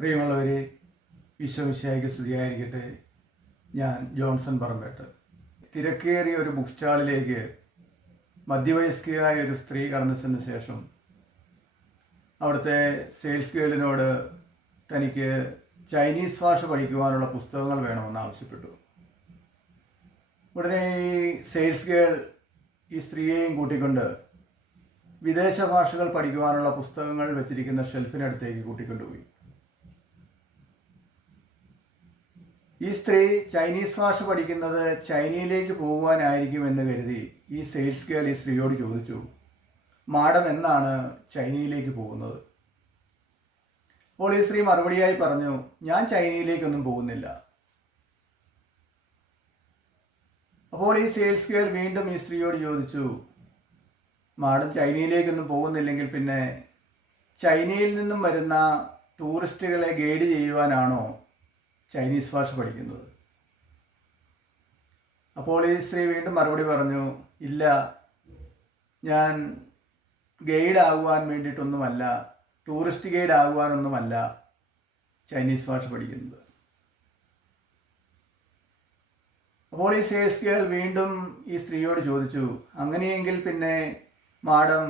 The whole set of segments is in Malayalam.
പ്രിയമുള്ളവരെ വിശ്വവിശ്വായിക സ്തുതിയായിരിക്കട്ടെ. ഞാൻ ജോൺസൺ പറമ്പേട്ട്. തിരക്കേറിയ ഒരു ബുക്ക് സ്റ്റാളിലേക്ക് മധ്യവയസ്കയായ ഒരു സ്ത്രീ കടന്നു ചെന്ന ശേഷം അവിടുത്തെ സെയിൽസ് ഗേളിനോട് തനിക്ക് ചൈനീസ് ഭാഷ പഠിക്കുവാനുള്ള പുസ്തകങ്ങൾ വേണമെന്ന് ആവശ്യപ്പെട്ടു. ഉടനെ ഈ സെയിൽസ് ഗേൾ ഈ സ്ത്രീയെയും കൂട്ടിക്കൊണ്ട് വിദേശ ഭാഷകൾ പഠിക്കുവാനുള്ള പുസ്തകങ്ങൾ വെച്ചിരിക്കുന്ന ഷെൽഫിനടുത്തേക്ക് കൂട്ടിക്കൊണ്ടുപോയി. ഈ സ്ത്രീ ചൈനീസ് ഭാഷ പഠിക്കുന്നത് ചൈനയിലേക്ക് പോകുവാനായിരിക്കും എന്ന് കരുതി ഈ സെയിൽസ് ഗേൾ ഈ സ്ത്രീയോട് ചോദിച്ചു മാഡം എന്നാണ് ചൈനയിലേക്ക് പോകുന്നത്? അപ്പോൾ ഈ സ്ത്രീ മറുപടിയായി പറഞ്ഞു ഞാൻ ചൈനയിലേക്കൊന്നും പോകുന്നില്ല. അപ്പോൾ ഈ സെയിൽസ് ഗേൾ വീണ്ടും ഈ സ്ത്രീയോട് ചോദിച്ചു മാഡം ചൈനയിലേക്കൊന്നും പോകുന്നില്ലെങ്കിൽ പിന്നെ ചൈനയിൽ നിന്നും വരുന്ന ടൂറിസ്റ്റുകളെ ഗൈഡ് ചെയ്യുവാനാണോ ചൈനീസ് ഭാഷ പഠിക്കുന്നത്. അപ്പോൾ ഈ സ്ത്രീ വീണ്ടും മറുപടി പറഞ്ഞു ഇല്ല ഞാൻ ഗൈഡ് ആകുവാൻ വേണ്ടിയിട്ടൊന്നുമല്ല ടൂറിസ്റ്റ് ഗൈഡ് ആകുവാനൊന്നുമല്ല ചൈനീസ് ഭാഷ പഠിക്കുന്നത്. അപ്പോൾ ഈ സെയിൽസ് ഗേൾ വീണ്ടും ഈ സ്ത്രീയോട് ചോദിച്ചു അങ്ങനെയെങ്കിൽ പിന്നെ മാഡം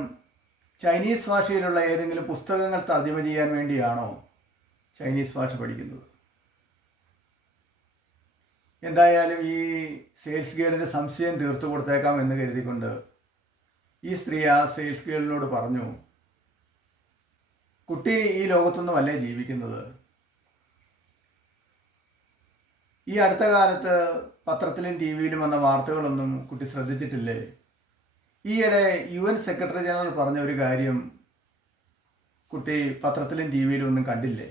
ചൈനീസ് ഭാഷയിലുള്ള ഏതെങ്കിലും പുസ്തകങ്ങൾ തർജമ ചെയ്യാൻ വേണ്ടിയാണോ ചൈനീസ് ഭാഷ പഠിക്കുന്നത്? എന്തായാലും ഈ സെയിൽസ് ഗേഡിന്റെ സംശയം തീർത്തു കൊടുത്തേക്കാം എന്ന് കരുതിക്കൊണ്ട് ഈ സ്ത്രീ ആ സെയിൽസ് ഗേളിനോട് പറഞ്ഞു കുട്ടി ഈ ലോകത്തൊന്നും അല്ലേ ജീവിക്കുന്നത്? ഈ അടുത്ത കാലത്ത് പത്രത്തിലും ടി വിയിലും വന്ന വാർത്തകളൊന്നും കുട്ടി ശ്രദ്ധിച്ചിട്ടില്ലേ? ഈയിടെ യു എൻ സെക്രട്ടറി ജനറൽ പറഞ്ഞ ഒരു കാര്യം കുട്ടി പത്രത്തിലും ടി വിയിലും ഒന്നും കണ്ടില്ലേ?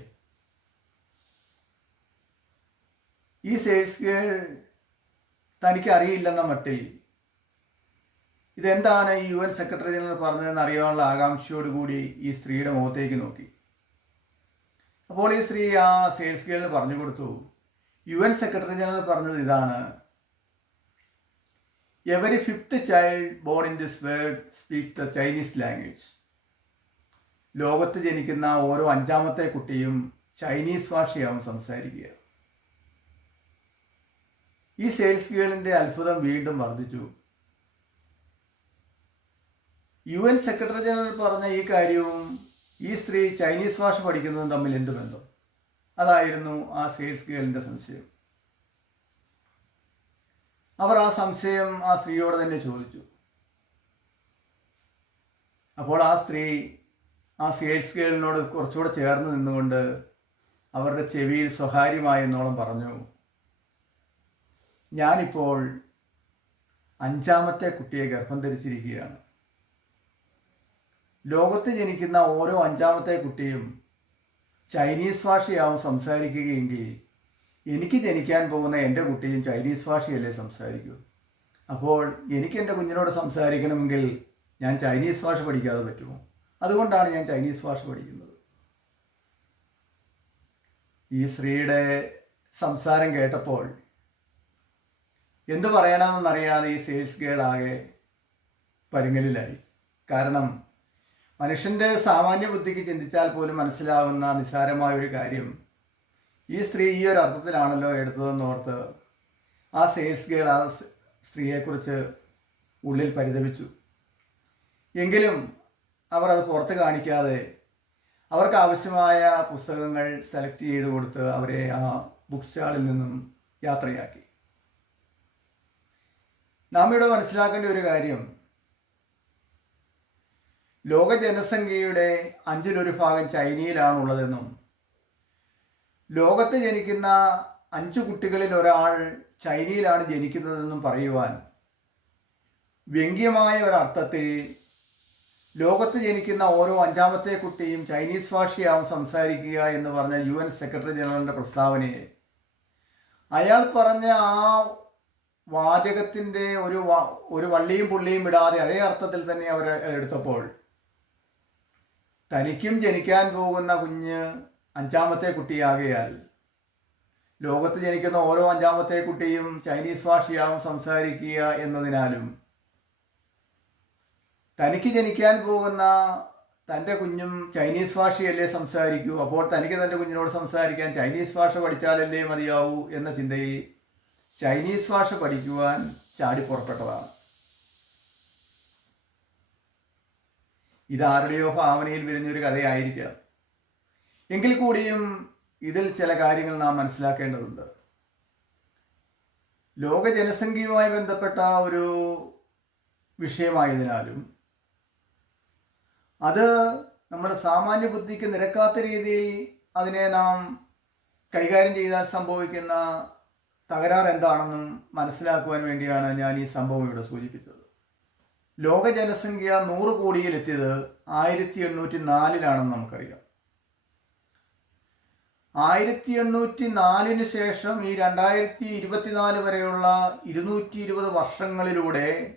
ഈ സെയിൽസ് ഗേൾ തനിക്ക് അറിയില്ലെന്ന മട്ടിൽ ഇതെന്താണ് യു എൻ സെക്രട്ടറി ജനറൽ പറഞ്ഞതെന്ന് അറിയാനുള്ള ആകാംക്ഷയോടുകൂടി ഈ സ്ത്രീയുടെ മുഖത്തേക്ക് നോക്കി. അപ്പോൾ ഈ സ്ത്രീ ആ സെയിൽസ് ഗേളിന് പറഞ്ഞു കൊടുത്തു യു എൻ സെക്രട്ടറി ജനറൽ പറഞ്ഞത് ഇതാണ്. Every fifth child born in this world speak the Chinese language ലോകത്ത് ജനിക്കുന്ന ഓരോ അഞ്ചാമത്തെ കുട്ടിയും ചൈനീസ് ഭാഷയാവും സംസാരിക്കുക. ഈ സെയിൽസ് ഗേളിന്റെ അത്ഭുതം വീണ്ടും വർദ്ധിച്ചു. യു എൻ സെക്രട്ടറി ജനറൽ പറഞ്ഞ ഈ കാര്യവും ഈ സ്ത്രീ ചൈനീസ് ഭാഷ പഠിക്കുന്നതും തമ്മിൽ എന്ത് ബന്ധം? അതായിരുന്നു ആ സെയിൽസ് ഗേളിന്റെ സംശയം. അവർ ആ സംശയം ആ സ്ത്രീയോട് തന്നെ ചോദിച്ചു. അപ്പോൾ ആ സ്ത്രീ ആ സെയിൽസ് ഗേളിനോട് കുറച്ചുകൂടെ ചേർന്ന് നിന്നുകൊണ്ട് അവരുടെ ചെവിയിൽ സ്വകാര്യമായി എന്നോളം പറഞ്ഞു. ഞാനിപ്പോൾ അഞ്ചാമത്തെ കുട്ടിയെ ഗർഭം ധരിച്ചിരിക്കുകയാണ്. ലോകത്ത് ജനിക്കുന്ന ഓരോ അഞ്ചാമത്തെ കുട്ടിയും ചൈനീസ് ഭാഷയാവും സംസാരിക്കുകയെങ്കിൽ എനിക്ക് ജനിക്കാൻ പോകുന്ന എന്റെ കുട്ടിയും ചൈനീസ് ഭാഷയല്ലേ സംസാരിക്കൂ. അപ്പോൾ എനിക്ക് എന്റെ കുഞ്ഞിനോട് സംസാരിക്കണമെങ്കിൽ ഞാൻ ചൈനീസ് ഭാഷ പഠിക്കാതെ പറ്റുമോ? അതുകൊണ്ടാണ് ഞാൻ ചൈനീസ് ഭാഷ പഠിക്കുന്നത്. ഈ സ്ത്രീയുടെ സംസാരം കേട്ടപ്പോൾ എന്തു പറയണമെന്നറിയാതെ ഈ സെയിൽസ് ഗേൾ ആകെ പരുങ്ങലിലായി കാരണം മനുഷ്യന്റെ സാമാന്യ ബുദ്ധിക്ക് ചിന്തിച്ചാൽ പോലും മനസ്സിലാവുന്ന നിസ്സാരമായ ഒരു കാര്യം ഈ സ്ത്രീ ഈ ഒരു അർത്ഥത്തിലാണല്ലോ എടുത്തതെന്ന് ഓർത്ത് ആ സെയിൽസ് ഗേൾ ആ സ്ത്രീയെക്കുറിച്ച് ഉള്ളിൽ പരിതപിച്ചു. എങ്കിലും അവർ അത് പുറത്ത് കാണിക്കാതെ അവർക്ക് ആവശ്യമായ പുസ്തകങ്ങൾ സെലക്ട് ചെയ്ത് കൊടുത്ത് അവരെ ആ ബുക്ക് സ്റ്റാളിൽ നിന്നും യാത്രയാക്കി. നാം ഇവിടെ മനസ്സിലാക്കേണ്ട ഒരു കാര്യം. ലോക ജനസംഖ്യയുടെ അഞ്ചിലൊരു ഭാഗം ചൈനയിലാണുള്ളതെന്നും ലോകത്ത് ജനിക്കുന്ന അഞ്ച് കുട്ടികളിൽ ഒരാൾ ചൈനയിലാണ് ജനിക്കുന്നതെന്നും പറയുവാൻ വ്യംഗ്യമായ ഒരർത്ഥത്തിൽ ലോകത്ത് ജനിക്കുന്ന ഓരോ അഞ്ചാമത്തെ കുട്ടിയും ചൈനീസ് ഭാഷയാവും സംസാരിക്കുക എന്ന് പറഞ്ഞ യു സെക്രട്ടറി ജനറലിന്റെ പ്രസ്താവനയെ അയാൾ പറഞ്ഞ ആ വാചകത്തിന്റെ ഒരു ഒരു വള്ളിയും പുള്ളിയും ഇടാതെ അതേ അർത്ഥത്തിൽ തന്നെ അവർ എടുത്തപ്പോൾ തനിക്കും ജനിക്കാൻ പോകുന്ന കുഞ്ഞ് അഞ്ചാമത്തെ കുട്ടിയാകയാൽ ലോകത്ത് ജനിക്കുന്ന ഓരോ അഞ്ചാമത്തെ കുട്ടിയും ചൈനീസ് ഭാഷയാവും സംസാരിക്കുക എന്നതിനാലും തനിക്ക് ജനിക്കാൻ പോകുന്ന തന്റെ കുഞ്ഞും ചൈനീസ് ഭാഷയല്ലേ സംസാരിക്കൂ അപ്പോൾ തനിക്ക് തന്റെ കുഞ്ഞിനോട് സംസാരിക്കാൻ ചൈനീസ് ഭാഷ പഠിച്ചാലല്ലേ മതിയാവൂ എന്ന ചിന്തയിൽ ചൈനീസ് ഭാഷ പഠിക്കുവാൻ ചാടി പുറപ്പെട്ടതാണ്. ഇതാരുടെയോ ഭാവനയിൽ വിരിഞ്ഞൊരു കഥയായിരിക്കാം. എങ്കിൽ കൂടിയും ഇതിൽ ചില കാര്യങ്ങൾ നാം മനസ്സിലാക്കേണ്ടതുണ്ട്. ലോക ജനസംഖ്യയുമായി ബന്ധപ്പെട്ട ഒരു വിഷയമായതിനാലും അത് നമ്മുടെ സാമാന്യ ബുദ്ധിക്ക് നിരക്കാത്ത രീതിയിൽ അതിനെ നാം കൈകാര്യം ചെയ്താൽ സംഭവിക്കുന്ന തകരാർ എന്താണെന്ന് മനസ്സിലാക്കുവാൻ വേണ്ടിയാണ് ഞാൻ ഈ സംഭവം ഇവിടെ സൂചിപ്പിച്ചത്. ലോക ജനസംഖ്യ നൂറ് കോടിയിലെത്തിയത് ആയിരത്തി എണ്ണൂറ്റി നാലിലാണെന്ന് നമുക്കറിയാം. ആയിരത്തി എണ്ണൂറ്റി നാലിന് ശേഷം ഈ രണ്ടായിരത്തി ഇരുപത്തിനാല് വരെയുള്ള ഇരുന്നൂറ്റി ഇരുപത് വർഷങ്ങളിലൂടെ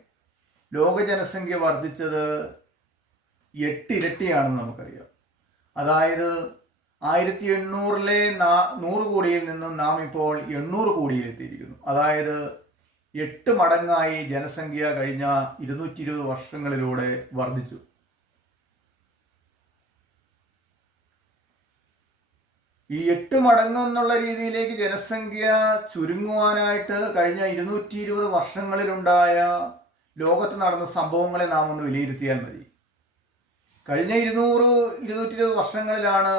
ലോക ജനസംഖ്യ വർദ്ധിച്ചത് എട്ടിരട്ടിയാണെന്ന് നമുക്കറിയാം. അതായത് ആയിരത്തി എണ്ണൂറിലെ നൂറ് കോടിയിൽ നിന്നും നാം ഇപ്പോൾ എണ്ണൂറ് കോടിയിലെത്തിയിരിക്കുന്നു. അതായത് എട്ട് മടങ്ങായി ജനസംഖ്യ കഴിഞ്ഞ ഇരുന്നൂറ്റി ഇരുപത് വർഷങ്ങളിലൂടെ വർദ്ധിച്ചു. ഈ എട്ട് മടങ്ങ് എന്നുള്ള രീതിയിലേക്ക് ജനസംഖ്യ ചുരുങ്ങുവാനായിട്ട് കഴിഞ്ഞ ഇരുന്നൂറ്റി ഇരുപത് വർഷങ്ങളിലുണ്ടായ ലോകത്ത് നടന്ന സംഭവങ്ങളെ നാം ഒന്ന് വിലയിരുത്തിയാൽ മതി. കഴിഞ്ഞ ഇരുന്നൂറ് ഇരുന്നൂറ്റി ഇരുപത് വർഷങ്ങളിലാണ്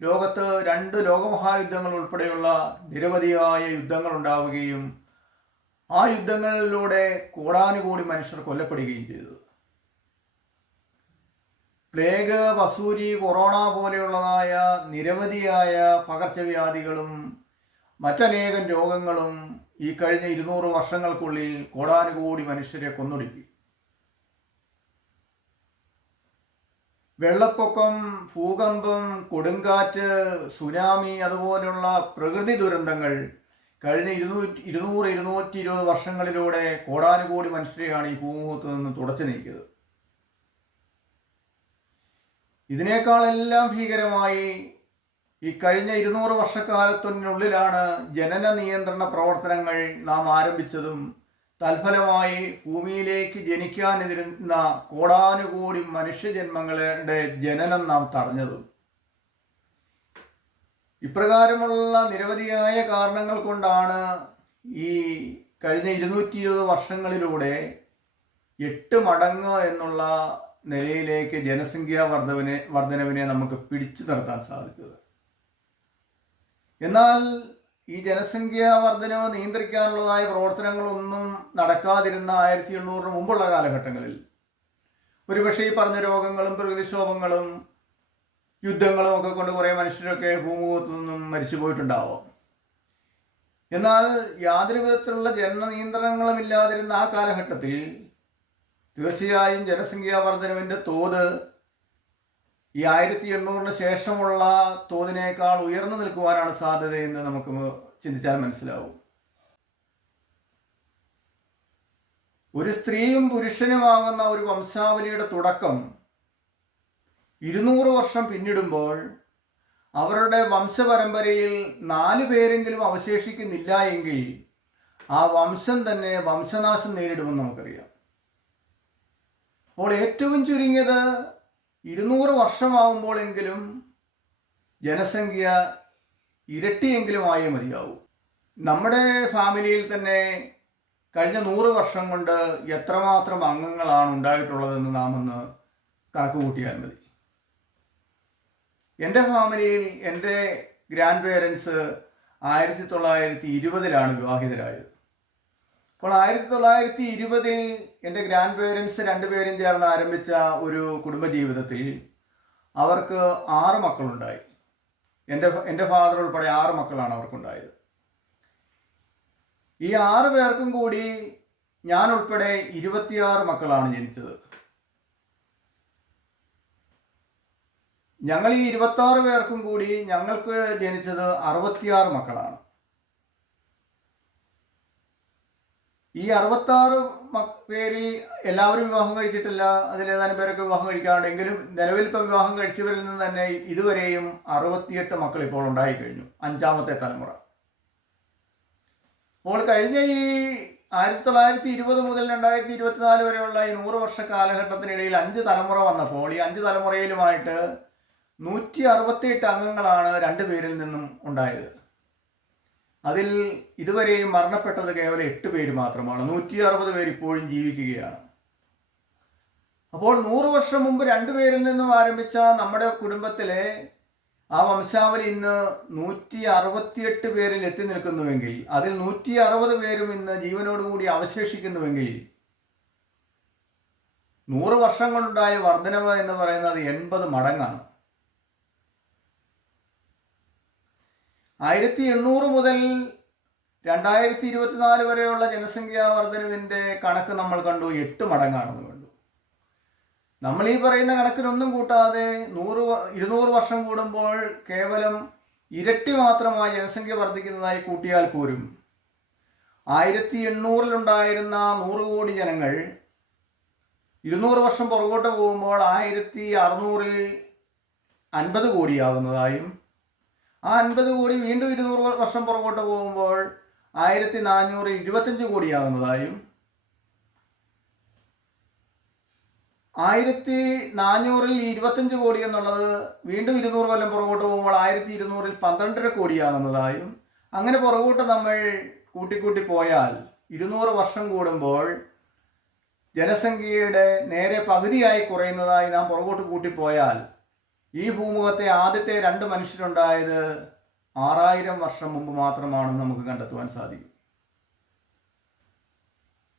ലോകത്ത് രണ്ട് ലോകമഹായുദ്ധങ്ങൾ ഉൾപ്പെടെയുള്ള നിരവധിയായ യുദ്ധങ്ങൾ ഉണ്ടാവുകയും ആ യുദ്ധങ്ങളിലൂടെ കോടാനുകോടി മനുഷ്യർ കൊല്ലപ്പെടുകയും ചെയ്തത് പ്ലേഗ് വസൂരി കൊറോണ പോലെയുള്ളതായ നിരവധിയായ പകർച്ചവ്യാധികളും മറ്റനേകം രോഗങ്ങളും ഈ കഴിഞ്ഞ ഇരുന്നൂറ് വർഷങ്ങൾക്കുള്ളിൽ കോടാനുകൂടി മനുഷ്യരെ കൊന്നൊടുക്കി. വെള്ളപ്പൊക്കം ഭൂകമ്പം കൊടുങ്കാറ്റ് സുനാമി അതുപോലുള്ള പ്രകൃതി ദുരന്തങ്ങൾ കഴിഞ്ഞ ഇരുന്നൂറ്റി ഇരുന്നൂറ് ഇരുന്നൂറ്റി ഇരുപത് വർഷങ്ങളിലൂടെ കോടാനുകോടി മനുഷ്യരെയാണ് ഈ ഭൂമുഖത്ത് നിന്ന് തുടച്ചു നീക്കിയത്. ഇതിനേക്കാളെല്ലാം ഭീകരമായി ഈ കഴിഞ്ഞ ഇരുന്നൂറ് വർഷക്കാലത്തിനുള്ളിലാണ് ജനന നിയന്ത്രണ പ്രവർത്തനങ്ങൾ നാം ആരംഭിച്ചതും തൽഫലമായി ഭൂമിയിലേക്ക് ജനിക്കാനിരുന്ന കോടാനുകോടി മനുഷ്യജന്മങ്ങളുടെ ജനനം നാം തടഞ്ഞത്. ഇപ്രകാരമുള്ള നിരവധിയായ കാരണങ്ങൾ കൊണ്ടാണ് ഈ കഴിഞ്ഞ ഇരുന്നൂറ്റി ഇരുപത് വർഷങ്ങളിലൂടെ എട്ട് മടങ്ങ് എന്നുള്ള നിലയിലേക്ക് ജനസംഖ്യ വർധവിനെ വർധനവിനെ നമുക്ക് പിടിച്ചു നിർത്താൻ സാധിച്ചത്. എന്നാൽ ഈ ജനസംഖ്യാ വർധനവ് നിയന്ത്രിക്കാനുള്ളതായ പ്രവർത്തനങ്ങളൊന്നും നടക്കാതിരുന്ന ആയിരത്തി എണ്ണൂറിന് മുമ്പുള്ള കാലഘട്ടങ്ങളിൽ. ഒരുപക്ഷെ ഈ പറഞ്ഞ രോഗങ്ങളും പ്രകൃതിക്ഷോഭങ്ങളും യുദ്ധങ്ങളും ഒക്കെ കൊണ്ട് കുറേ മനുഷ്യരൊക്കെ ഭൂമുഖത്തു നിന്നും മരിച്ചു എന്നാൽ യാതൊരു വിധത്തിലുള്ള ജനന നിയന്ത്രണങ്ങളും ഇല്ലാതിരുന്ന ആ കാലഘട്ടത്തിൽ തീർച്ചയായും ജനസംഖ്യാ വർധനവിന്റെ തോത് ഈ ആയിരത്തി എണ്ണൂറിന് ശേഷമുള്ള തോതിനേക്കാൾ ഉയർന്നു നിൽക്കുവാനാണ് സാധ്യതയെന്ന് നമുക്ക് ചിന്തിച്ചാൽ മനസ്സിലാവും. ഒരു സ്ത്രീയും പുരുഷനുമാകുന്ന ഒരു വംശാവലിയുടെ തുടക്കം ഇരുന്നൂറ് വർഷം പിന്നിടുമ്പോൾ അവരുടെ വംശപരമ്പരയിൽ നാല് പേരെങ്കിലും അവശേഷിക്കുന്നില്ല എങ്കിൽ ആ വംശം തന്നെ വംശനാശം നേരിടുമെന്ന് നമുക്കറിയാം. അപ്പോൾ ഏറ്റവും ചുരുങ്ങിയത് ഇരുന്നൂറ് വർഷമാവുമ്പോഴെങ്കിലും ജനസംഖ്യ ഇരട്ടിയെങ്കിലും ആയേ മതിയാവും. നമ്മുടെ ഫാമിലിയിൽ തന്നെ കഴിഞ്ഞ നൂറ് വർഷം കൊണ്ട് എത്രമാത്രം അംഗങ്ങളാണ് ഉണ്ടായിട്ടുള്ളതെന്ന് നാം ഒന്ന് കണക്ക് കൂട്ടിയാൽ മതി. എന്റെ ഫാമിലിയിൽ എന്റെ ഗ്രാൻഡ് പേരൻസ് ആയിരത്തി തൊള്ളായിരത്തി ഇരുപതിലാണ് വിവാഹിതരായത്. അപ്പോൾ ആയിരത്തി തൊള്ളായിരത്തി ഇരുപതിൽ എന്റെ ഗ്രാൻഡ് പേരൻസ് രണ്ടുപേരും ചേർന്ന് ആരംഭിച്ച ഒരു കുടുംബജീവിതത്തിൽ അവർക്ക് ആറ് മക്കളുണ്ടായി. എന്റെ എന്റെ ഫാദർ ഉൾപ്പെടെ ആറ് മക്കളാണ് അവർക്കുണ്ടായത്. ഈ ആറ് പേർക്കും കൂടി ഞാൻ ഉൾപ്പെടെ ഇരുപത്തിയാറ് മക്കളാണ് ജനിച്ചത്. ഞങ്ങൾ ഈ ഇരുപത്തി ആറ് പേർക്കും കൂടി ഞങ്ങൾക്ക് ജനിച്ചത് അറുപത്തിയാറ് മക്കളാണ്. ഈ അറുപത്താറ് പേരിൽ എല്ലാവരും വിവാഹം കഴിച്ചിട്ടില്ല അതിലേതാനും പേരൊക്കെ വിവാഹം കഴിക്കാറുണ്ട്. എങ്കിലും നിലവിൽ ഇപ്പം വിവാഹം കഴിച്ചവരിൽ നിന്ന് തന്നെ ഇതുവരെയും അറുപത്തിയെട്ട് മക്കൾ ഇപ്പോൾ ഉണ്ടായി കഴിഞ്ഞു അഞ്ചാമത്തെ തലമുറ. അപ്പോൾ കഴിഞ്ഞ ഈ ആയിരത്തി തൊള്ളായിരത്തി ഇരുപത് മുതൽ രണ്ടായിരത്തി ഇരുപത്തിനാല് വരെയുള്ള ഈ നൂറ് വർഷ കാലഘട്ടത്തിനിടയിൽ അഞ്ച് തലമുറ വന്നപ്പോൾ ഈ അഞ്ച് തലമുറയിലുമായിട്ട് നൂറ്റി അറുപത്തിയെട്ട് അംഗങ്ങളാണ് രണ്ട് പേരിൽ നിന്നും ഉണ്ടായത്. അതിൽ ഇതുവരെയും മരണപ്പെട്ടത് കേവലം എട്ട് പേര് മാത്രമാണ്. നൂറ്റി അറുപത് പേര് ഇപ്പോഴും ജീവിക്കുകയാണ്. അപ്പോൾ നൂറ് വർഷം മുമ്പ് രണ്ടുപേരിൽ നിന്നും ആരംഭിച്ച നമ്മുടെ കുടുംബത്തിലെ ആ വംശാവലി ഇന്ന് നൂറ്റി അറുപത്തിയെട്ട് പേരിൽ എത്തി നിൽക്കുന്നുവെങ്കിൽ അതിൽ നൂറ്റി അറുപത് പേരും ഇന്ന് ജീവനോടുകൂടി അവശേഷിക്കുന്നുവെങ്കിൽ നൂറ് വർഷം കൊണ്ടുണ്ടായ വർധനവ് എന്ന് പറയുന്നത് എൺപത് മടങ്ങാണ്. ആയിരത്തി എണ്ണൂറ് മുതൽ രണ്ടായിരത്തി ഇരുപത്തിനാല് വരെയുള്ള ജനസംഖ്യാ വർധനവിന്റെ കണക്ക് നമ്മൾ കണ്ടു. എട്ട് മടങ്ങാണെന്ന് കണ്ടു. നമ്മൾ ഈ പറയുന്ന കണക്കിനൊന്നും കൂട്ടാതെ നൂറ് ഇരുന്നൂറ് വർഷം കൂടുമ്പോൾ കേവലം ഇരട്ടി മാത്രമായി ജനസംഖ്യ വർദ്ധിക്കുന്നതായി കൂട്ടിയാൽ പോരും. ആയിരത്തി എണ്ണൂറിലുണ്ടായിരുന്ന നൂറ് കോടി ജനങ്ങൾ ഇരുന്നൂറ് വർഷം പുറകോട്ട് പോകുമ്പോൾ ആയിരത്തി അറുന്നൂറിൽ അൻപത് കോടിയാകുന്നതായും ആ അൻപത് കോടി വീണ്ടും ഇരുന്നൂറ് വർഷം പുറകോട്ട് പോകുമ്പോൾ ആയിരത്തി നാനൂറ് ഇരുപത്തഞ്ച് കോടിയാകുന്നതായും ആയിരത്തി നാനൂറിൽ ഇരുപത്തഞ്ച് കോടി എന്നുള്ളത് വീണ്ടും ഇരുന്നൂറ് കൊല്ലം പുറകോട്ട് പോകുമ്പോൾ ആയിരത്തി ഇരുന്നൂറിൽ പന്ത്രണ്ടര കോടിയാകുന്നതായും അങ്ങനെ പുറകോട്ട് നമ്മൾ കൂട്ടിക്കൂട്ടി പോയാൽ ഇരുന്നൂറ് വർഷം കൂടുമ്പോൾ ജനസംഖ്യയുടെ നേരെ പകുതിയായി കുറയുന്നതായി നാം പുറകോട്ട് കൂട്ടിപ്പോയാൽ ഈ ഭൂമുഖത്തെ ആദ്യത്തെ രണ്ട് മനുഷ്യരുണ്ടായത് ആറായിരം വർഷം മുമ്പ് മാത്രമാണെന്ന് നമുക്ക് കണ്ടെത്തുവാൻ സാധിക്കും.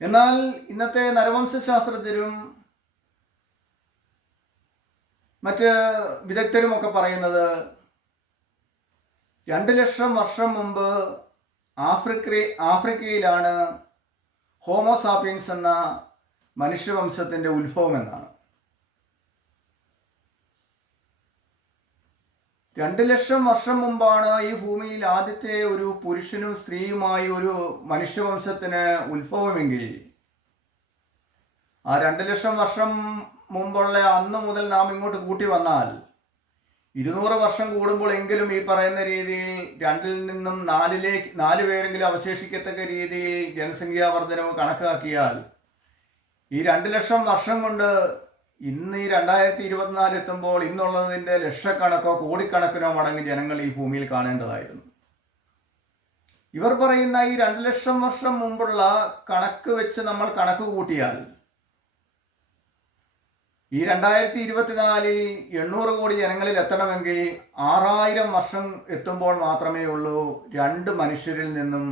എന്നാൽ ഇന്നത്തെ നരവംശാസ്ത്രജ്ഞരും മറ്റ് വിദഗ്ധരും ഒക്കെ പറയുന്നത് രണ്ട് ലക്ഷം വർഷം മുമ്പ് ആഫ്രിക്ക ആഫ്രിക്കയിലാണ് ഹോമോസാപ്പിയൻസ് എന്ന മനുഷ്യവംശത്തിന്റെ ഉത്ഭവം എന്നാണ്. രണ്ട് ലക്ഷം വർഷം മുമ്പാണ് ഈ ഭൂമിയിൽ ആദ്യത്തെ ഒരു പുരുഷനും സ്ത്രീയുമായി ഒരു മനുഷ്യവംശത്തിന് ഉത്ഭവമെങ്കിൽ ആ രണ്ട് ലക്ഷം വർഷം മുമ്പുള്ള അന്ന് മുതൽ നാം ഇങ്ങോട്ട് കൂട്ടി വന്നാൽ ഇരുന്നൂറ് വർഷം കൂടുമ്പോൾ എങ്കിലും ഈ പറയുന്ന രീതിയിൽ രണ്ടിൽ നിന്നും നാലിലേക്ക് നാല് പേരെങ്കിലും അവശേഷിക്കത്തക്ക രീതിയിൽ ജനസംഖ്യാ വർധനവ് കണക്കാക്കിയാൽ ഈ രണ്ട് ലക്ഷം വർഷം കൊണ്ട് ഇന്ന് ഈ രണ്ടായിരത്തി ഇരുപത്തിനാല് എത്തുമ്പോൾ ഇന്നുള്ളതിന്റെ ലക്ഷക്കണക്കോ കോടിക്കണക്കിനോ മടങ്ങ് ജനങ്ങൾ ഈ ഭൂമിയിൽ കാണേണ്ടതായിരുന്നു. ഇവർ പറയുന്ന ഈ രണ്ട് ലക്ഷം വർഷം മുമ്പുള്ള കണക്ക് വെച്ച് നമ്മൾ കണക്ക് കൂട്ടിയാൽ ഈ രണ്ടായിരത്തി ഇരുപത്തിനാലിൽ എണ്ണൂറ് കോടി ജനങ്ങളിൽ എത്തണമെങ്കിൽ ആറായിരം വർഷം എത്തുമ്പോൾ മാത്രമേ ഉള്ളൂ രണ്ട് മനുഷ്യരിൽ നിന്നും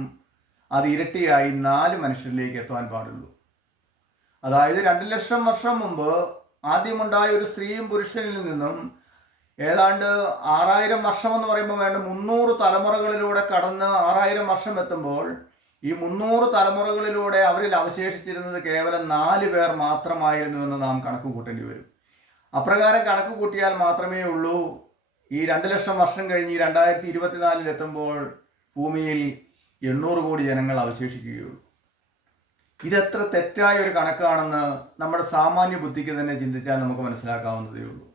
അത് ഇരട്ടിയായി നാല് മനുഷ്യരിലേക്ക് എത്താൻ പാടുള്ളൂ. അതായത് രണ്ട് ലക്ഷം വർഷം മുമ്പ് ആദ്യമുണ്ടായ ഒരു സ്ത്രീയും പുരുഷനിൽ നിന്നും ഏതാണ്ട് ആറായിരം വർഷം എന്ന് പറയുമ്പോൾ വേണ്ട മുന്നൂറ് തലമുറകളിലൂടെ കടന്ന് ആറായിരം വർഷം എത്തുമ്പോൾ ഈ മുന്നൂറ് തലമുറകളിലൂടെ അവരിൽ അവശേഷിച്ചിരുന്നത് കേവലം നാല് പേർ മാത്രമായിരുന്നു എന്ന് നാം കണക്ക് കൂട്ടേണ്ടി വരും. അപ്രകാരം കണക്ക് കൂട്ടിയാൽ മാത്രമേ ഉള്ളൂ. ഈ രണ്ട് ലക്ഷം വർഷം കഴിഞ്ഞ് രണ്ടായിരത്തി ഇരുപത്തിനാലിൽ എത്തുമ്പോൾ ഭൂമിയിൽ എണ്ണൂറ് കോടി ജനങ്ങൾ അവശേഷിക്കുകയുള്ളൂ. ഇതെത്ര തെറ്റായ ഒരു കണക്കാണെന്ന് നമ്മുടെ സാമാന്യ ബുദ്ധിക്ക് തന്നെ ചിന്തിച്ചാൽ നമുക്ക് മനസ്സിലാക്കാവുന്നതേ ഉള്ളൂ.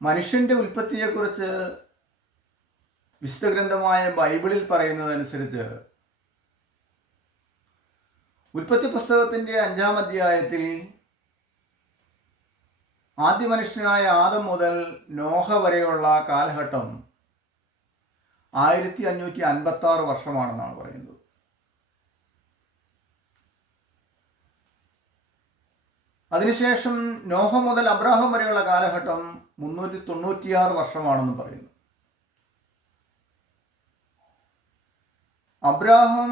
മനുഷ്യന്റെ ഉൽപ്പത്തിയെക്കുറിച്ച് വിശുദ്ധ ഗ്രന്ഥമായ ബൈബിളിൽ പറയുന്നതനുസരിച്ച് ഉൽപ്പത്തി പുസ്തകത്തിന്റെ അഞ്ചാം അധ്യായത്തിൽ ആദ്യ മനുഷ്യനായ ആദം മുതൽ നോഹ വരെയുള്ള കാലഘട്ടം ആയിരത്തി അഞ്ഞൂറ്റി അൻപത്തി ആറ് വർഷമാണെന്നാണ് പറയുന്നത്. അതിനുശേഷം നോഹ മുതൽ അബ്രാഹം വരെയുള്ള കാലഘട്ടം മുന്നൂറ്റി തൊണ്ണൂറ്റിയാറ് വർഷമാണെന്ന് പറയുന്നു. അബ്രാഹം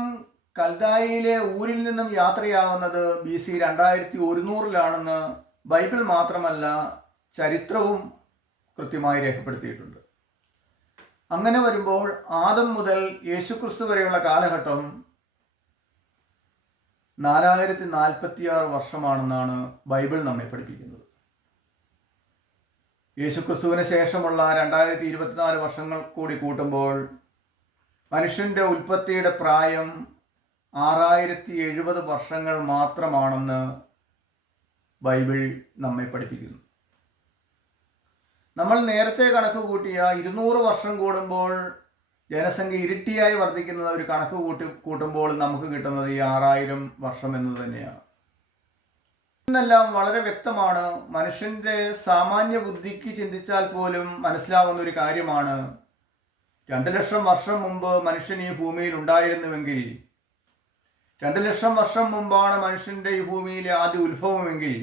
കൽദായിലെ ഊരിൽ നിന്നും യാത്രയാവുന്നത് ബി സി രണ്ടായിരത്തി ഒരുന്നൂറിലാണെന്ന് ബൈബിൾ മാത്രമല്ല ചരിത്രവും കൃത്യമായി രേഖപ്പെടുത്തിയിട്ടുണ്ട്. അങ്ങനെ വരുമ്പോൾ ആദം മുതൽ യേശുക്രിസ്തു വരെയുള്ള കാലഘട്ടം നാലായിരത്തി നാൽപ്പത്തിയാറ് വർഷമാണെന്നാണ് ബൈബിൾ നമ്മെ പഠിപ്പിക്കുന്നത്. യേശുക്രിസ്തുവിന് ശേഷമുള്ള രണ്ടായിരത്തി ഇരുപത്തിനാല് വർഷങ്ങൾ കൂടി കൂട്ടുമ്പോൾ മനുഷ്യന്റെ ഉൽപ്പത്തിയുടെ പ്രായം ആറായിരത്തി എഴുപത് വർഷങ്ങൾ മാത്രമാണെന്ന് ബൈബിൾ നമ്മെ പഠിപ്പിക്കുന്നു. നമ്മൾ നേരത്തെ കണക്ക് കൂട്ടിയ ഇരുന്നൂറ് വർഷം കൂടുമ്പോൾ ജനസംഖ്യ ഇരട്ടിയായി വർദ്ധിക്കുന്നത് ഒരു കണക്ക് കൂട്ടി കൂട്ടുമ്പോൾ നമുക്ക് കിട്ടുന്നത് ഈ ആറായിരം വർഷം എന്ന് തന്നെയാണ്. എന്നെല്ലാം വളരെ വ്യക്തമാണ്. മനുഷ്യന്റെ സാമാന്യ ബുദ്ധിക്ക് ചിന്തിച്ചാൽ പോലും മനസ്സിലാവുന്ന ഒരു കാര്യമാണ്. രണ്ട് ലക്ഷം വർഷം മുമ്പ് മനുഷ്യൻ ഈ ഭൂമിയിൽ ഉണ്ടായിരുന്നുവെങ്കിൽ രണ്ട് ലക്ഷം വർഷം മുമ്പാണ് മനുഷ്യന്റെ ഈ ഭൂമിയിലെ ആദ്യ ഉത്ഭവമെങ്കിൽ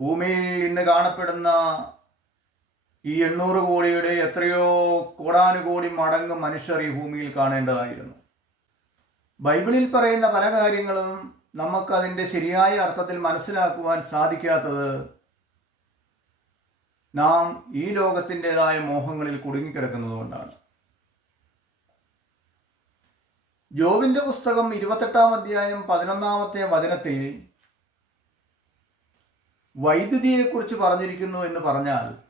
ഭൂമിയിൽ ഇന്ന് കാണപ്പെടുന്ന ഈ എണ്ണൂറ് കോടിയുടെ എത്രയോ കോടാനുകോടി മടങ്ങ് മനുഷ്യർ ഈ ഭൂമിയിൽ കാണേണ്ടതായിരുന്നു. ബൈബിളിൽ പറയുന്ന പല കാര്യങ്ങളും നമുക്കതിന്റെ ശരിയായ അർത്ഥത്തിൽ മനസ്സിലാക്കുവാൻ സാധിക്കാത്തത് നാം ഈ ലോകത്തിന്റെതായ മോഹങ്ങളിൽ കുടുങ്ങിക്കിടക്കുന്നതുകൊണ്ടാണ് ജോബിന്റെ പുസ്തകം ഇരുപത്തെട്ടാം അധ്യായം പതിനൊന്നാമത്തെ വചനത്തിൽ വൈദ്യുതിയെക്കുറിച്ച് പറഞ്ഞിരിക്കുന്നു എന്ന് പറഞ്ഞാൽ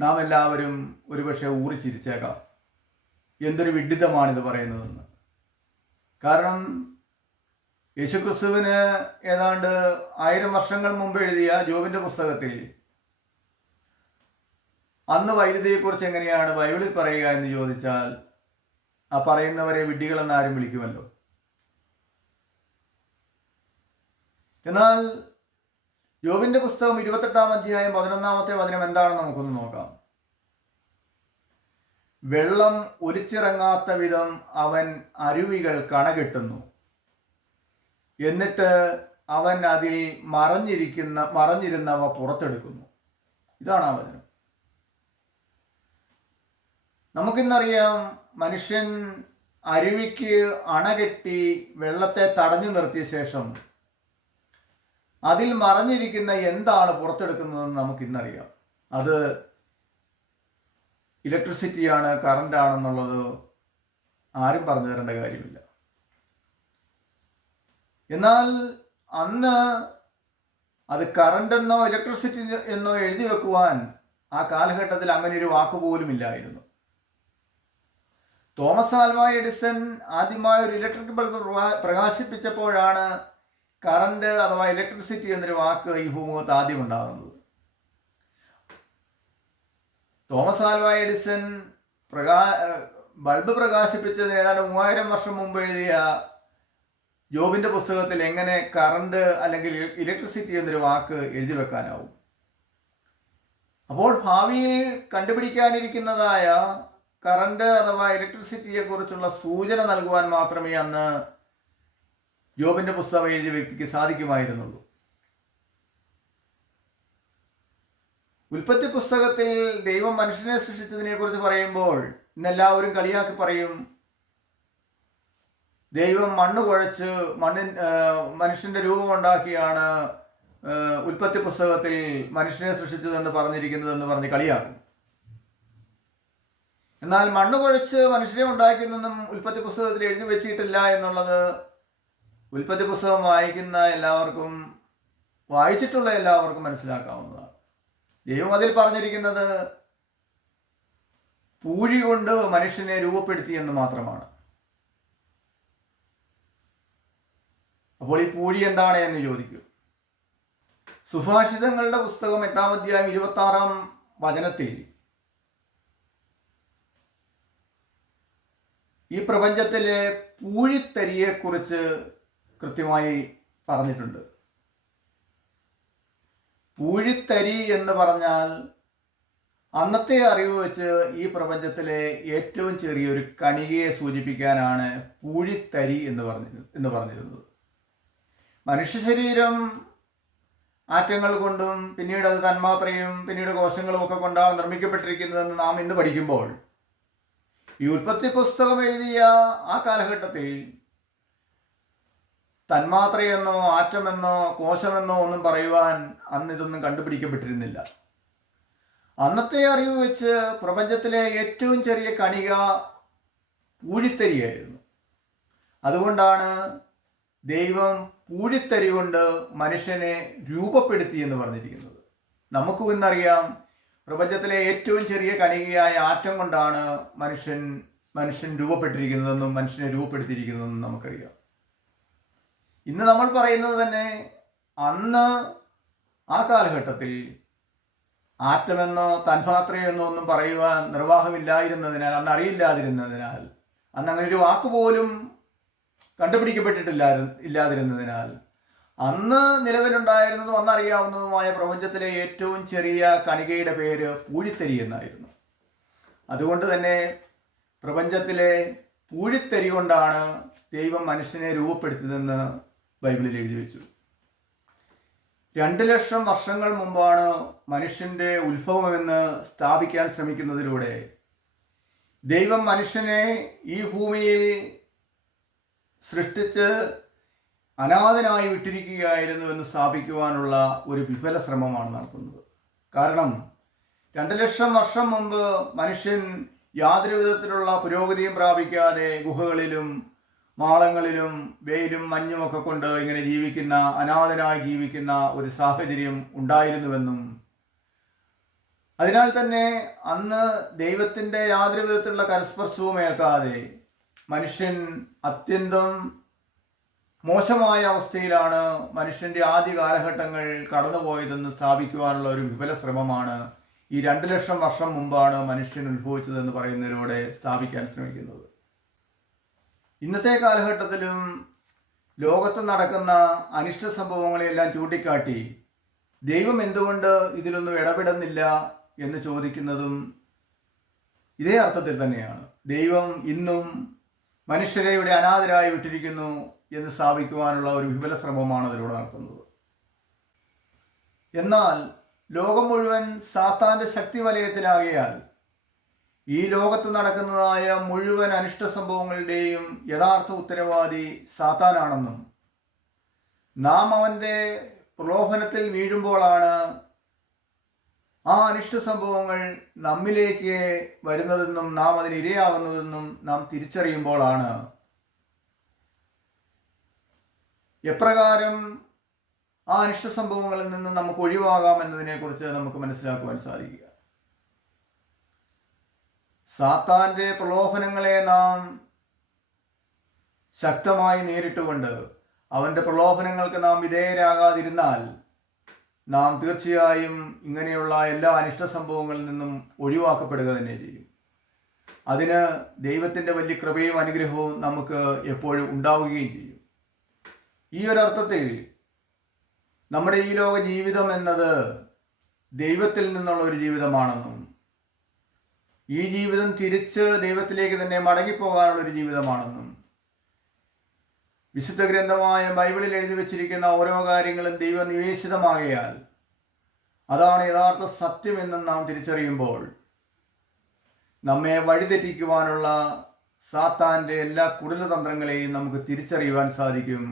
നാം എല്ലാവരും ഒരുപക്ഷെ ഊറിച്ചിരിച്ചേക്കാം. എന്തൊരു വിഡിതമാണിത് പറയുന്നതെന്ന്. കാരണം യേശുക്രിസ്തുവിന് ഏതാണ്ട് ആയിരം വർഷങ്ങൾ മുമ്പ് എഴുതിയ ജോബിന്റെ പുസ്തകത്തിൽ അന്ന് വൈദ്യുതിയെക്കുറിച്ച് എങ്ങനെയാണ് ബൈബിളിൽ പറയുക എന്ന് ചോദിച്ചാൽ ആ പറയുന്നവരെ വിഡ്ഢികളെന്ന് ആരും വിളിക്കുമല്ലോ. എന്നാൽ യോബിന്റെ പുസ്തകം ഇരുപത്തെട്ടാം അധ്യായം പതിനൊന്നാമത്തെ വചനം എന്താണെന്ന് നമുക്കൊന്ന് നോക്കാം. വെള്ളം ഒലിച്ചിറങ്ങാത്ത വിധം അവൻ അരുവികൾ കണകെട്ടുന്നു. എന്നിട്ട് അവൻ അതിൽ മറഞ്ഞിരിക്കുന്ന മറഞ്ഞിരുന്നവ പുറത്തെടുക്കുന്നു. ഇതാണ് ആ വചനം. നമുക്കിന്നറിയാം മനുഷ്യൻ അരുവിക്ക് അണകെട്ടി വെള്ളത്തെ തടഞ്ഞു നിർത്തിയ ശേഷം അതിൽ മറഞ്ഞിരിക്കുന്ന എന്താണ് പുറത്തെടുക്കുന്നതെന്ന് നമുക്ക് ഇന്നറിയാം. അത് ഇലക്ട്രിസിറ്റിയാണ് കറണ്ട് ആണെന്നുള്ളത് ആരും പറഞ്ഞു തരേണ്ട കാര്യമില്ല. എന്നാൽ അന്ന് അത് കറണ്ട് എന്നോ ഇലക്ട്രിസിറ്റി എന്നോ എഴുതി വെക്കുവാൻ ആ കാലഘട്ടത്തിൽ അങ്ങനെ ഒരു വാക്ക് പോലും ഇല്ലായിരുന്നു. തോമസ് ആൽവ എഡിസൺ ആദ്യമായ ഒരു ഇലക്ട്രിക് ബൾബ് പ്രകാശിപ്പിച്ചപ്പോഴാണ് കറണ്ട് അഥവാ ഇലക്ട്രിസിറ്റി എന്നൊരു വാക്ക് ഈ ഭൂമുഖത്ത് ആദ്യം ഉണ്ടാകുന്നത്. തോമസ് ആൽവ എഡിസൺ പ്രകാ ബൾബ് പ്രകാശിപ്പിച്ചത് ഏതാണ്ട് മൂവായിരം വർഷം മുമ്പ് എഴുതിയ ജോബിന്റെ പുസ്തകത്തിൽ എങ്ങനെ കറണ്ട് അല്ലെങ്കിൽ ഇലക്ട്രിസിറ്റി എന്നൊരു വാക്ക് എഴുതി വെക്കാനാവും. അപ്പോൾ ഭാവിയിൽ കണ്ടുപിടിക്കാനിരിക്കുന്നതായ കറണ്ട് അഥവാ ഇലക്ട്രിസിറ്റിയെ കുറിച്ചുള്ള സൂചന നൽകുവാൻ മാത്രമേ അന്ന് ജോബിന്റെ പുസ്തകം എഴുതിയ വ്യക്തിക്ക് സാധിക്കുമായിരുന്നുള്ളൂ. ഉൽപ്പത്തി പുസ്തകത്തിൽ ദൈവം മനുഷ്യനെ സൃഷ്ടിച്ചതിനെ കുറിച്ച് പറയുമ്പോൾ ഇന്നെല്ലാവരും കളിയാക്കി പറയും ദൈവം മണ്ണ് കുഴച്ച് മണ്ണിൻ മനുഷ്യന്റെ രൂപമുണ്ടാക്കിയാണ് ഉൽപ്പത്തി പുസ്തകത്തിൽ മനുഷ്യനെ സൃഷ്ടിച്ചതെന്ന് പറഞ്ഞിരിക്കുന്നതെന്ന് പറഞ്ഞ് കളിയാക്കും. എന്നാൽ മണ്ണ് കുഴച്ച് മനുഷ്യനെ ഉണ്ടാക്കിയെന്നൊന്നും ഉൽപ്പത്തി പുസ്തകത്തിൽ എഴുതി വെച്ചിട്ടില്ല എന്നുള്ളത് ഉൽപ്പത്തി പുസ്തകം വായിക്കുന്ന എല്ലാവർക്കും വായിച്ചിട്ടുള്ള എല്ലാവർക്കും മനസ്സിലാക്കാവുന്നതാണ്. ദൈവം അതിൽ പറഞ്ഞിരിക്കുന്നത് പൂഴി കൊണ്ട് മനുഷ്യനെ രൂപപ്പെടുത്തി എന്ന് മാത്രമാണ്. അപ്പോൾ ഈ പൂഴി എന്താണ് എന്ന് ചോദിക്കും. സുഭാഷിതങ്ങളുടെ പുസ്തകം എട്ടാം അധ്യായം ഇരുപത്തി ആറാം വചനത്തിൽ ഈ പ്രപഞ്ചത്തിലെ പൂഴിത്തരിയെക്കുറിച്ച് കൃത്യമായി പറഞ്ഞിട്ടുണ്ട്. പൂഴിത്തരി എന്ന് പറഞ്ഞാൽ അന്നത്തെ അറിവ് വെച്ച് ഈ പ്രപഞ്ചത്തിലെ ഏറ്റവും ചെറിയൊരു കണികയെ സൂചിപ്പിക്കാനാണ് പൂഴിത്തരി എന്ന് പറഞ്ഞു എന്ന് പറഞ്ഞിരുന്നത്. മനുഷ്യ ശരീരം ആറ്റങ്ങൾ കൊണ്ടും പിന്നീട് അത് തന്മാത്രയും പിന്നീട് കോശങ്ങളും ഒക്കെ കൊണ്ടാണ് നിർമ്മിക്കപ്പെട്ടിരിക്കുന്നതെന്ന് നാം ഇന്ന് പഠിക്കുമ്പോൾ ഈ ഉൽപ്പത്തി പുസ്തകം എഴുതിയ ആ കാലഘട്ടത്തിൽ തന്മാത്രയെന്നോ ആറ്റമെന്നോ കോശമെന്നോ ഒന്നും പറയുവാൻ അന്ന് ഇതൊന്നും കണ്ടുപിടിക്കപ്പെട്ടിരുന്നില്ല. അന്നത്തെ അറിവ് വെച്ച് പ്രപഞ്ചത്തിലെ ഏറ്റവും ചെറിയ കണിക പൂഴിത്തരിയായിരുന്നു. അതുകൊണ്ടാണ് ദൈവം പൂഴിത്തരി കൊണ്ട് മനുഷ്യനെ രൂപപ്പെടുത്തി എന്ന് പറഞ്ഞിരിക്കുന്നത്. നമുക്കും ഇന്നറിയാം പ്രപഞ്ചത്തിലെ ഏറ്റവും ചെറിയ കണികയായ ആറ്റം കൊണ്ടാണ് മനുഷ്യൻ മനുഷ്യൻ രൂപപ്പെട്ടിരിക്കുന്നതെന്നും മനുഷ്യനെ രൂപപ്പെടുത്തിയിരിക്കുന്നതെന്നും നമുക്കറിയാം. ഇന്ന് നമ്മൾ പറയുന്നത് തന്നെ അന്ന് ആ കാലഘട്ടത്തിൽ ആറ്റമെന്നോ തന്മാത്രയെന്നോ ഒന്നും പറയുവാൻ നിർവാഹമില്ലായിരുന്നതിനാൽ അന്ന് അറിയില്ലാതിരുന്നതിനാൽ അന്ന് അങ്ങനെ ഒരു വാക്ക് പോലും കണ്ടുപിടിക്കപ്പെട്ടിട്ടില്ല ഇല്ലാതിരുന്നതിനാൽ അന്ന് നിലവിലുണ്ടായിരുന്നതും അന്നറിയാവുന്നതുമായ പ്രപഞ്ചത്തിലെ ഏറ്റവും ചെറിയ കണികയുടെ പേര് പൂഴിത്തരി എന്നായിരുന്നു. അതുകൊണ്ട് തന്നെ പ്രപഞ്ചത്തിലെ പൂഴിത്തരി കൊണ്ടാണ് ദൈവം മനുഷ്യനെ രൂപപ്പെടുത്തിയതെന്ന് ബൈബിളിൽ എഴുതി വെച്ചു. രണ്ട് ലക്ഷം വർഷങ്ങൾ മുമ്പാണ് മനുഷ്യന്റെ ഉത്ഭവമെന്ന് സ്ഥാപിക്കാൻ ശ്രമിക്കുന്നതിലൂടെ ദൈവം മനുഷ്യനെ ഈ ഭൂമിയിൽ സൃഷ്ടിച്ച് അനാഥനായി വിട്ടിരിക്കുകയായിരുന്നു എന്ന് സ്ഥാപിക്കുവാനുള്ള ഒരു വിഫല ശ്രമമാണ് നടത്തുന്നത്. കാരണം രണ്ട് ലക്ഷം വർഷം മുമ്പ് മനുഷ്യൻ യാതൊരു വിധത്തിലുള്ള പുരോഗതിയും പ്രാപിക്കാതെ ഗുഹകളിലും മാളങ്ങളിലും വെയിലും മഞ്ഞുമൊക്കെ കൊണ്ട് ഇങ്ങനെ ജീവിക്കുന്ന അനാഥനായി ജീവിക്കുന്ന ഒരു സാഹചര്യം ഉണ്ടായിരുന്നുവെന്നും അതിനാൽ തന്നെ അന്ന് ദൈവത്തിന്റെ യാതൊരു വിധത്തിലുള്ള കരസ്പർശവും ഏൽക്കാതെ മനുഷ്യൻ അത്യന്തം മോശമായ അവസ്ഥയിലാണ് മനുഷ്യന്റെ ആദ്യ കാലഘട്ടങ്ങൾ കടന്നുപോയതെന്ന് സ്ഥാപിക്കുവാനുള്ള ഒരു വിഫല ശ്രമമാണ് ഈ രണ്ട് ലക്ഷം വർഷം മുമ്പാണ് മനുഷ്യൻ ഉത്ഭവിച്ചതെന്ന് പറയുന്നതിലൂടെ സ്ഥാപിക്കാൻ ശ്രമിക്കുന്നത്. ഇന്നത്തെ കാലഘട്ടത്തിലും ലോകത്ത് നടക്കുന്ന അനിഷ്ട സംഭവങ്ങളെയെല്ലാം ചൂണ്ടിക്കാട്ടി ദൈവം എന്തുകൊണ്ട് ഇതിലൊന്നും ഇടപെടുന്നില്ല എന്ന് ചോദിക്കുന്നതും ഇതേ അർത്ഥത്തിൽ തന്നെയാണ്. ദൈവം ഇന്നും മനുഷ്യരെ ഇവിടെ അനാഥരായി വിട്ടിരിക്കുന്നു എന്ന് സ്ഥാപിക്കുവാനുള്ള ഒരു വിപുല ശ്രമമാണ് അതിലൂടെ നടക്കുന്നത്. എന്നാൽ ലോകം മുഴുവൻ സാത്താന്റെ ശക്തി വലയത്തിലാകിയാൽ ഈ ലോകത്ത് നടക്കുന്നതായ മുഴുവൻ അനിഷ്ട സംഭവങ്ങളുടെയും യഥാർത്ഥ ഉത്തരവാദി സാത്താനാണെന്നും നാം അവന്റെ പ്രലോഭനത്തിൽ വീഴുമ്പോഴാണ് ആ അനിഷ്ട സംഭവങ്ങൾ നമ്മിലേക്ക് വരുന്നതെന്നും നാം അതിന് ഇരയാകുന്നതെന്നും നാം തിരിച്ചറിയുമ്പോഴാണ്. എപ്രകാരം ആ അനിഷ്ട സംഭവങ്ങളിൽ നിന്ന് നമുക്ക് ഒഴിവാകാം എന്നതിനെക്കുറിച്ച് നമുക്ക് മനസ്സിലാക്കുവാൻ സാധിക്കുക. സാത്താന്റെ പ്രലോഭനങ്ങളെ നാം ശക്തമായി നേരിട്ടുകൊണ്ട് അവന്റെ പ്രലോഭനങ്ങൾക്ക് നാം വിധേയരാകാതിരുന്നാൽ നാം തീർച്ചയായും ഇങ്ങനെയുള്ള എല്ലാ അനിഷ്ട സംഭവങ്ങളിൽ നിന്നും ഒഴിവാക്കപ്പെടുക തന്നെ ചെയ്യും. അതിന് ദൈവത്തിന്റെ വലിയ കൃപയും അനുഗ്രഹവും നമുക്ക് എപ്പോഴും ഉണ്ടാവുകയും ചെയ്യും. ഈ ഒരർത്ഥത്തിൽ നമ്മുടെ ഈ ലോക ജീവിതം എന്നത് ദൈവത്തിൽ നിന്നുള്ള ഒരു ജീവിതമാണെന്നും ഈ ജീവിതം തിരിച്ച് ദൈവത്തിലേക്ക് തന്നെ മടങ്ങിപ്പോകാനുള്ള ഒരു ജീവിതമാണെന്നും വിശുദ്ധ ഗ്രന്ഥമായ ബൈബിളിൽ എഴുതി വച്ചിരിക്കുന്ന ഓരോ കാര്യങ്ങളും ദൈവനിവേശിതമാകയാൽ അതാണ് യഥാർത്ഥ സത്യമെന്നും നാം തിരിച്ചറിയുമ്പോൾ നമ്മെ വഴിതെറ്റിക്കുവാനുള്ള സാത്താന്റെ എല്ലാ കുടിലതന്ത്രങ്ങളെയും നമുക്ക് തിരിച്ചറിയുവാൻ സാധിക്കും.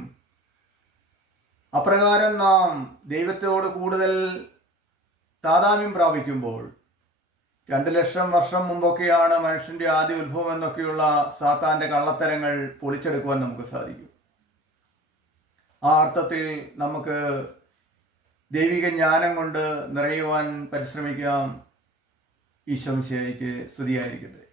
അപ്രകാരം നാം ദൈവത്തോട് കൂടുതൽ താതാമ്യം പ്രാപിക്കുമ്പോൾ രണ്ട് ലക്ഷം വർഷം മുമ്പൊക്കെയാണ് മനുഷ്യന്റെ ആദ്യ ഉത്ഭവം എന്നൊക്കെയുള്ള സാത്താന്റെ കള്ളത്തരങ്ങൾ പൊളിച്ചെടുക്കുവാൻ നമുക്ക് സാധിക്കും. ആ അർത്ഥത്തിൽ നമുക്ക് ദൈവിക ജ്ഞാനം കൊണ്ട് നിറയുവാൻ പരിശ്രമിക്കാം. ഈശോമിശിയായിക്ക് സ്തുതിയായിരിക്കട്ടെ.